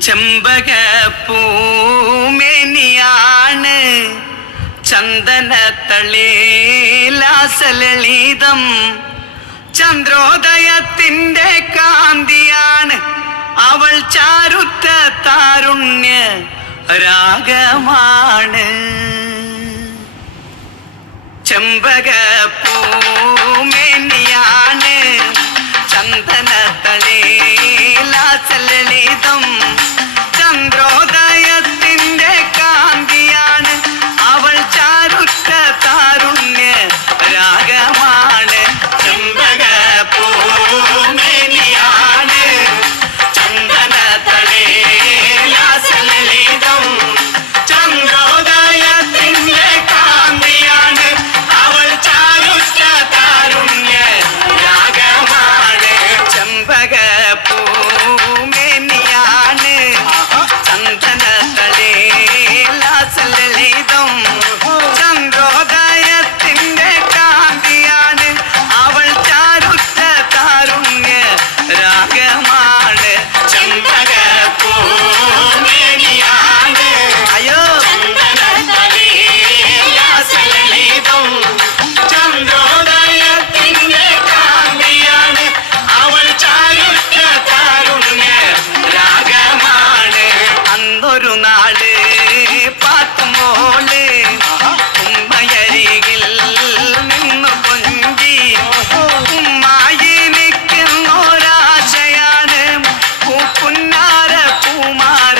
ചെമ്പകപ്പൂമേനിയാണ് ചന്ദനത്തളിലാസലളിതം ചന്ദ്രോദയത്തിന്റെ കാന്തിയാണ് അവൾ ചാരുത്ത താരുണ്യ രാഗമാണ്. ചെമ്പകപ്പൂമേനിയാണ് ചന്ദനത്തളിലാസലളിതം ചന്ദ്രോദയത്തിന്റെ കാന്തിയാണ് അവൾ ചാരുത്ത താരുണ്യ രാഗമാണ്. ചെമ്പകപ്പൂമേനിയാണ് ചന്ദനത്തളിലാസലളിതം ചന്ദ്രോദയത്തിന്റെ കാന്തിയാണ് അവൾ ചാരുത്ത താരുണ്യ രാഗമാണ്. ചെമ്പകപ്പൂമേനിയാണ് ചന്ദനത്തളിലാസലളിതം ചന്ദ്രോദയത്തിന്റെ കാന്തിയാണ് അവൾ ചാരുത്ത താരുണ്യ രാഗമാണ്. ചെമ്പകപ്പൂമേനിയാണ് അയ്യോ ചന്ദനത്തളിലാസലളിതം ചന്ദ്രോദയത്തിന്റെ കാന്തിയാണ് അവൾ ചാരുത്ത താരുണ്യ രാഗമാണ്. അന്നൊരു നാട് പാത്തുമോള് ഉമ്മയരികിൽ നിന്നു കൊഞ്ചി ഉമ്മായി നിൽക്കുന്നൊരാശയാണ് പൂപ്പുന്നാര പൂമാര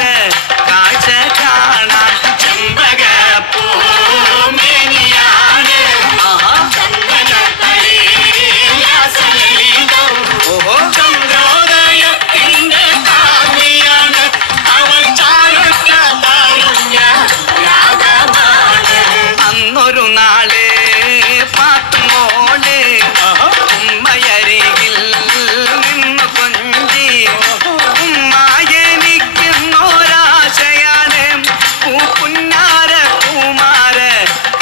കാഴ്ച കാണാൻ. ചെമ്പകപ്പൂമേനിയാണ് ചന്ദനത്തളിലാസലളിതം ചന്ദ്രോദയത്തിന്റെ കാന്തിയാണ് അവൾ ചാരുത്ത താരുണ്യ രാഗമാണ്. അന്നൊരു നാള് പാത്തുമോള് ഉമ്മയരികിൽ നിന്നു കൊഞ്ചി ഉമ്മായി നിൽക്കുന്നൊരാശയാണ് പൂപ്പുന്നാര പൂമാര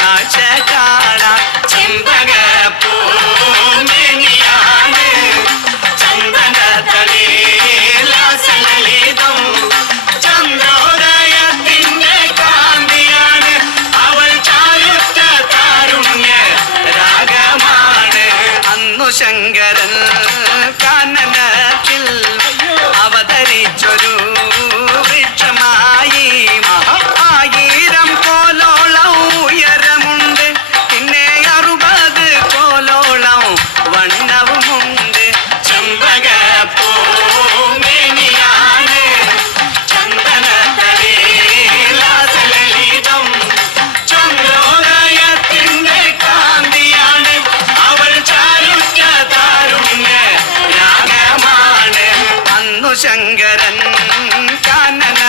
കാഴ്ച കാണാൻ. ചെമ്പകപ്പൂമേനിയാണ് ചന്ദനത്തളിലാസലളിതം ചന്ദ്രോദയത്തിന്റെ കാന്തിയാണ് അവൾ ചാരുത്ത താരുണ്യ രാഗമാണ്. അന്നു ശങ്കരൻ കാനനത്തിൽ അവതരിച്ചൊരു വൃക്ഷമായി 1000 കോലോളം ഉയരമുണ്ട് പിന്നെ 60 കോലോളം വണ്ണവുമുണ്ട്. ചെമ്പകപ്പൂമേനിയാണ് ചന്ദനത്തളിലാസലളിതം ചന്ദ്രോദയത്തിന്റെ കാന്തിയാണ് അവൾ ചാരുത്ത താരുണ്യ രാഗമാണ്. അന്നു ശങ്കരൻ കാനന